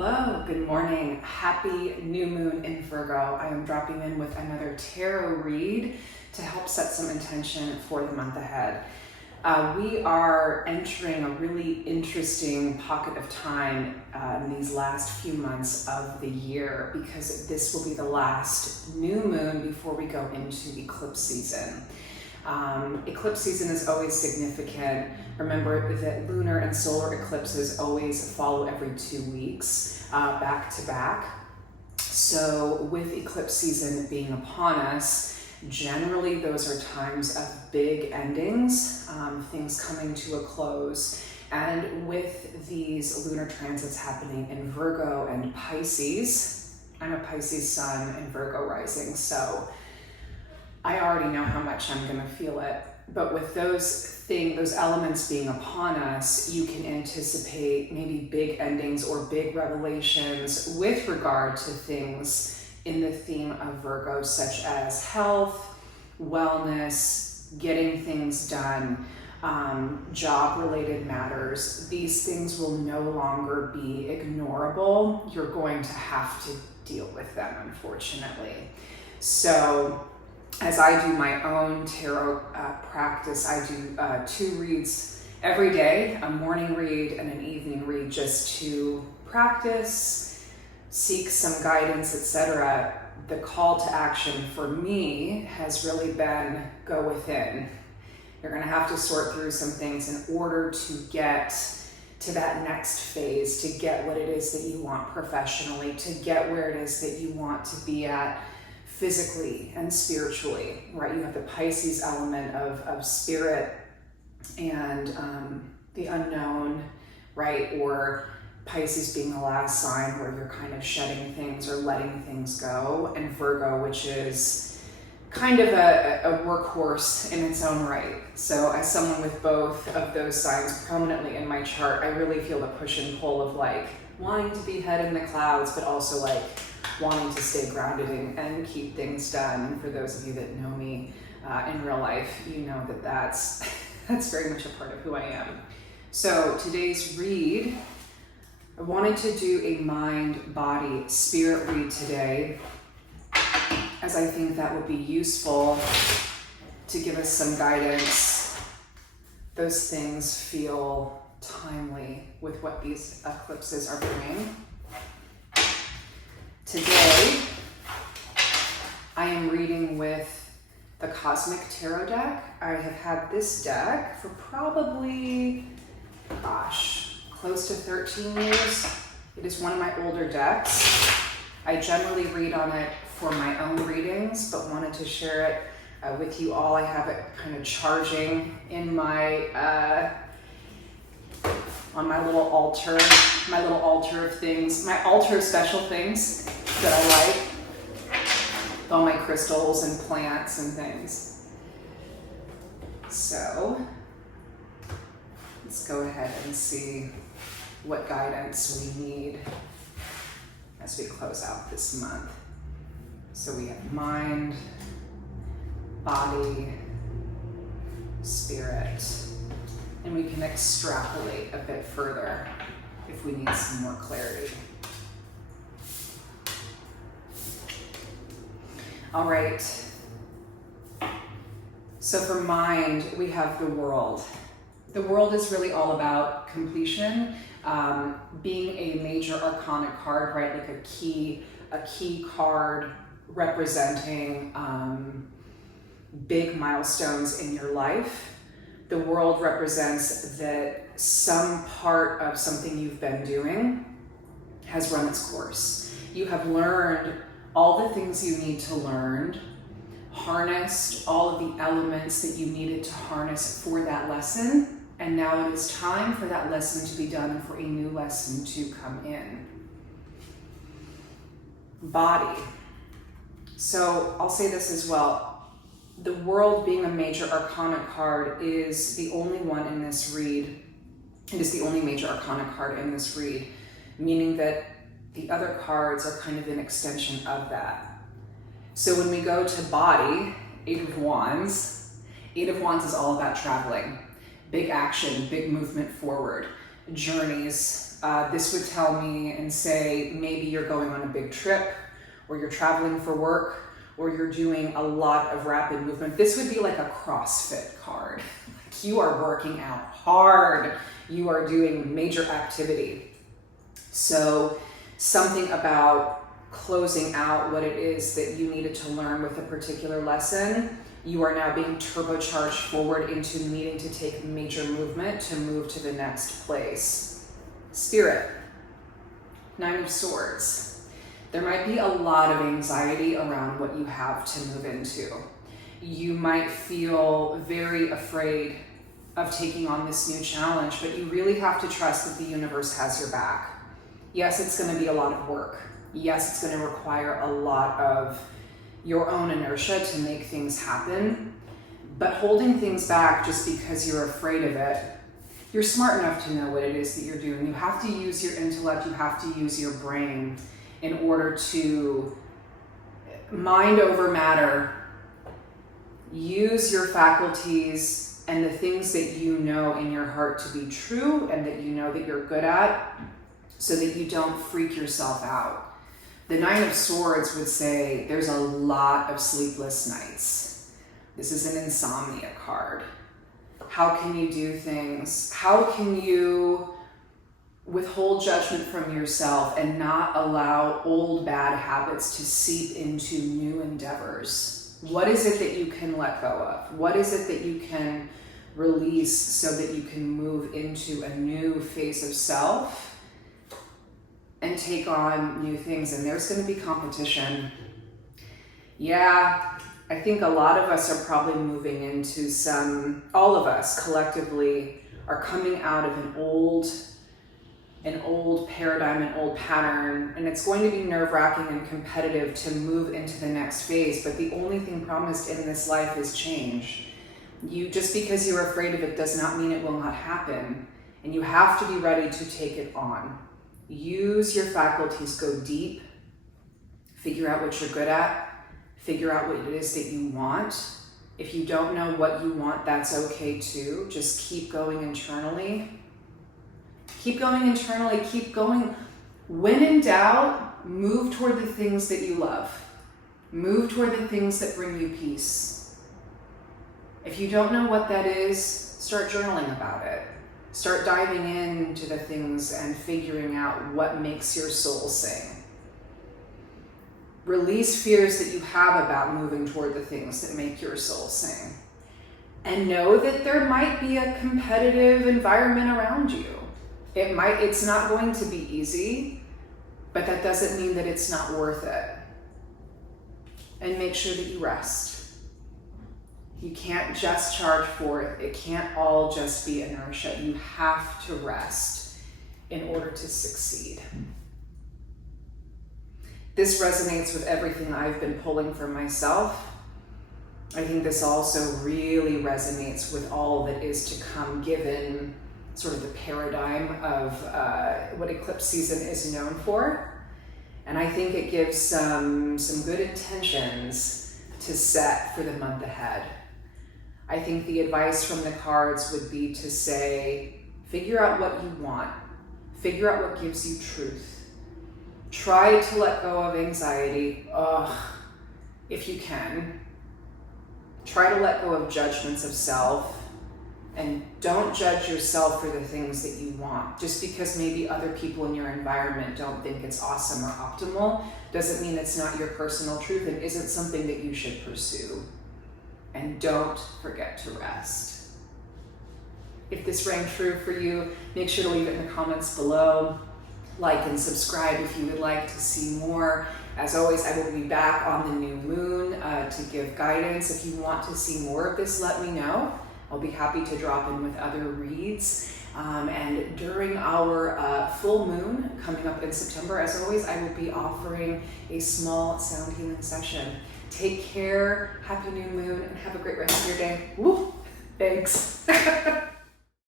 Hello, good morning. Happy new moon in Virgo. I am dropping in with another tarot read to help set some intention for the month ahead. We are entering a really interesting pocket of time in these last few months of the year because this will be the last new moon before we go into eclipse season. Eclipse season is always significant. Remember that lunar and solar eclipses always follow every 2 weeks, back to back. So with eclipse season being upon us, generally those are times of big endings, things coming to a close. And with these lunar transits happening in Virgo and Pisces, I'm a Pisces sun and Virgo rising, so I already know how much I'm going to feel it. But with those elements being upon us, you can anticipate maybe big endings or big revelations with regard to things in the theme of Virgo, such as health, wellness, getting things done, job-related matters. These things will no longer be ignorable. You're going to have to deal with them, unfortunately. So as I do my own tarot practice, I do 2 reads every day, a morning read and an evening read, just to practice, seek some guidance, etc. The call to action for me has really been go within. You're going to have to sort through some things in order to get to that next phase, to get what it is that you want professionally, to get where it is that you want to be at physically and spiritually, right? You have the Pisces element of spirit and the unknown, right? Or Pisces being the last sign where you're kind of shedding things or letting things go, and Virgo, which is kind of a workhorse in its own right. So as someone with both of those signs prominently in my chart, I really feel the push and pull of like wanting to be head in the clouds, but also like wanting to stay grounded and keep things done. And for those of you that know me in real life, you know that that's very much a part of who I am. So today's read, I wanted to do a mind, body, spirit read today, as I think that would be useful to give us some guidance. Those things feel timely with what these eclipses are bringing. Today, I am reading with the Cosmic Tarot deck. I have had this deck for probably, close to 13 years. It is one of my older decks. I generally read on it for my own readings, but wanted to share it with you all. I have it kind of charging in my on my little altar of things, my altar of special things that I like, with all my crystals and plants and things. So let's go ahead and see what guidance we need as we close out this month. So we have mind, body, spirit, and we can extrapolate a bit further if we need some more clarity. All right. So for mind, we have the world. The world is really all about completion, being a major arcana card, right? Like a key card representing big milestones in your life. The world represents that some part of something you've been doing has run its course. You have learned all the things you need to learn, harnessed all of the elements that you needed to harness for that lesson, and now it is time for that lesson to be done and for a new lesson to come in. Body. So I'll say this as well. The world being a major arcana card is the only one in this read. It is the only major arcana card in this read, meaning that the other cards are kind of an extension of that. So when we go to body, 8 of Wands is all about traveling, big action, big movement forward, journeys, This would tell me and say maybe you're going on a big trip, or you're traveling for work, or you're doing a lot of rapid movement. This would be like a CrossFit card. Like you are working out hard. You are doing major activity. So something about closing out what it is that you needed to learn with a particular lesson, you are now being turbocharged forward into needing to take major movement to move to the next place. Spirit, 9 of Swords. There might be a lot of anxiety around what you have to move into. You might feel very afraid of taking on this new challenge, but you really have to trust that the universe has your back. Yes, it's going to be a lot of work. Yes, it's going to require a lot of your own inertia to make things happen, but holding things back just because you're afraid of it, you're smart enough to know what it is that you're doing. You have to use your intellect, you have to use your brain in order to mind over matter, use your faculties and the things that you know in your heart to be true and that you know that you're good at, so that you don't freak yourself out. The 9 of Swords would say there's a lot of sleepless nights. This is an insomnia card. How can you do things? How can you withhold judgment from yourself and not allow old bad habits to seep into new endeavors? What is it that you can let go of? What is it that you can release so that you can move into a new phase of self and take on new things? And there's going to be competition. Yeah, I think a lot of us are probably moving into all of us collectively are coming out of an old paradigm, an old pattern, and it's going to be nerve-wracking and competitive to move into the next phase. But the only thing promised in this life is change. Just because you're afraid of it does not mean it will not happen, and you have to be ready to take it on. Use your faculties, go deep, figure out what you're good at, figure out what it is that you want. If you don't know what you want, that's okay too. Just keep going internally. Keep going internally, keep going. When in doubt, move toward the things that you love. Move toward the things that bring you peace. If you don't know what that is, start journaling about it. Start diving into the things and figuring out what makes your soul sing. Release fears that you have about moving toward the things that make your soul sing. And know that there might be a competitive environment around you. It's not going to be easy, but that doesn't mean that it's not worth it. And make sure that you rest. You can't just charge forth. It can't all just be inertia. You have to rest in order to succeed. This resonates with everything I've been pulling for myself. I think this also really resonates with all that is to come, given sort of the paradigm of what eclipse season is known for. And I think it gives some good intentions to set for the month ahead. I think the advice from the cards would be to say, figure out what you want. Figure out what gives you truth. Try to let go of anxiety, if you can. Try to let go of judgments of self. And don't judge yourself for the things that you want. Just because maybe other people in your environment don't think it's awesome or optimal, doesn't mean it's not your personal truth and isn't something that you should pursue. And don't forget to rest. If this rang true for you, make sure to leave it in the comments below. Like and subscribe if you would like to see more. As always, I will be back on the new moon to give guidance. If you want to see more of this, let me know. I'll be happy to drop in with other reads. And during our full moon coming up in September, as always, I will be offering a small sound healing session. Take care, happy new moon, and have a great rest of your day. Woo! Thanks.